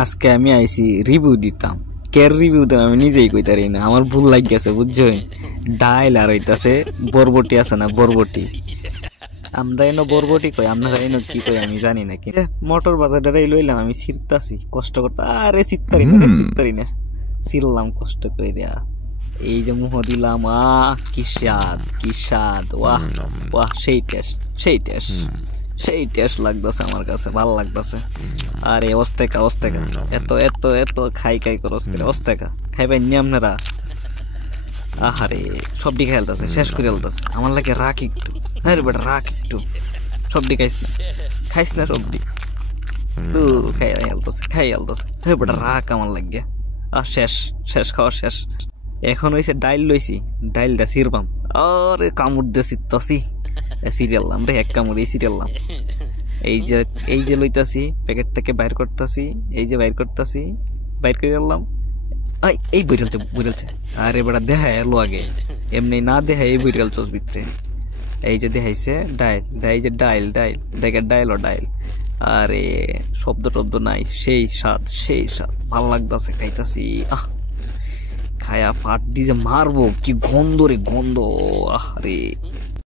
আজকে আমি আইছি রিভিউ দিতাম। কের রিভিউ দিতাম আমি নিজেই কইতারি না, আমার ভুল লাগ গেছে বুঝছো। ডাইল আর হইতাছে বরবটি আছে না, বরবটি। আমরা এনো বরবটি কই, আপনারা এনো কি কই আমি জানি না। কিন্তু মোটর বাজারটাই লইলাম, আমি ছিড়তাছি কষ্ট করতে। আরে ছিড়তারি না, ছিড়তারি না, ছিড়লাম কষ্ট কইরা। এই যে মুহ দিলাম, কি স্বাদ, কি স্বাদ, ওয়াহ ওয়াহ, সেই টেস্ট, সেই টেস্ট, সেই টেস্ট লাগতেছে আমার কাছে, ভালো লাগতেছে। আরে অস্তেকা অস্তেকা, এত এত এত খাই খাই করস করে অস্তেকা খাইবেন নি আপনারা? আহারে সবটি খেলতেছে, শেষ করে ফেলতেছে। আমার লাগে রাখ একটু, হ্যাঁ রে বেটা রাখ একটু, সবটি খাইস না, খাইস না সবটি, দূর খাই ফেলতেছে, খাই ফেলতেছে। হ্যাঁ বেটা রাখ আমার লাগে। শেষ, শেষ খাওয়া শেষ। এখন হয়েছে ডাইল লইছি, ডাইলটা সিরবাম। আরে কামড় দিয়ে সিরতাছি, সিরিয়ালাম রে, এক কামড় এই সিরিয়ালাম। এই যে এই যে লইতাছি প্যাকেট থেকে বাইর করতেছি, এই যে বাইর করতেছি, বাইর করে আনলাম। এই বইরেলছে বইরেলছে। আরে বেটা দেখা এলো আগে, এমনি না দেখা এই বইরেল চোস ভিতরে। এই যে দেখাইছে ডাইল, এই যে ডাইল ডাইল দেখে ডাইল ও ডাইল। আরে শব্দ টব্দ নাই, সেই স্বাদ, সেই স্বাদ, ভাল লাগতেছে খাইতাছি। খায়া পাট দিয়ে যে মারবো, কি গন্ধ রে গন্ধ, আরে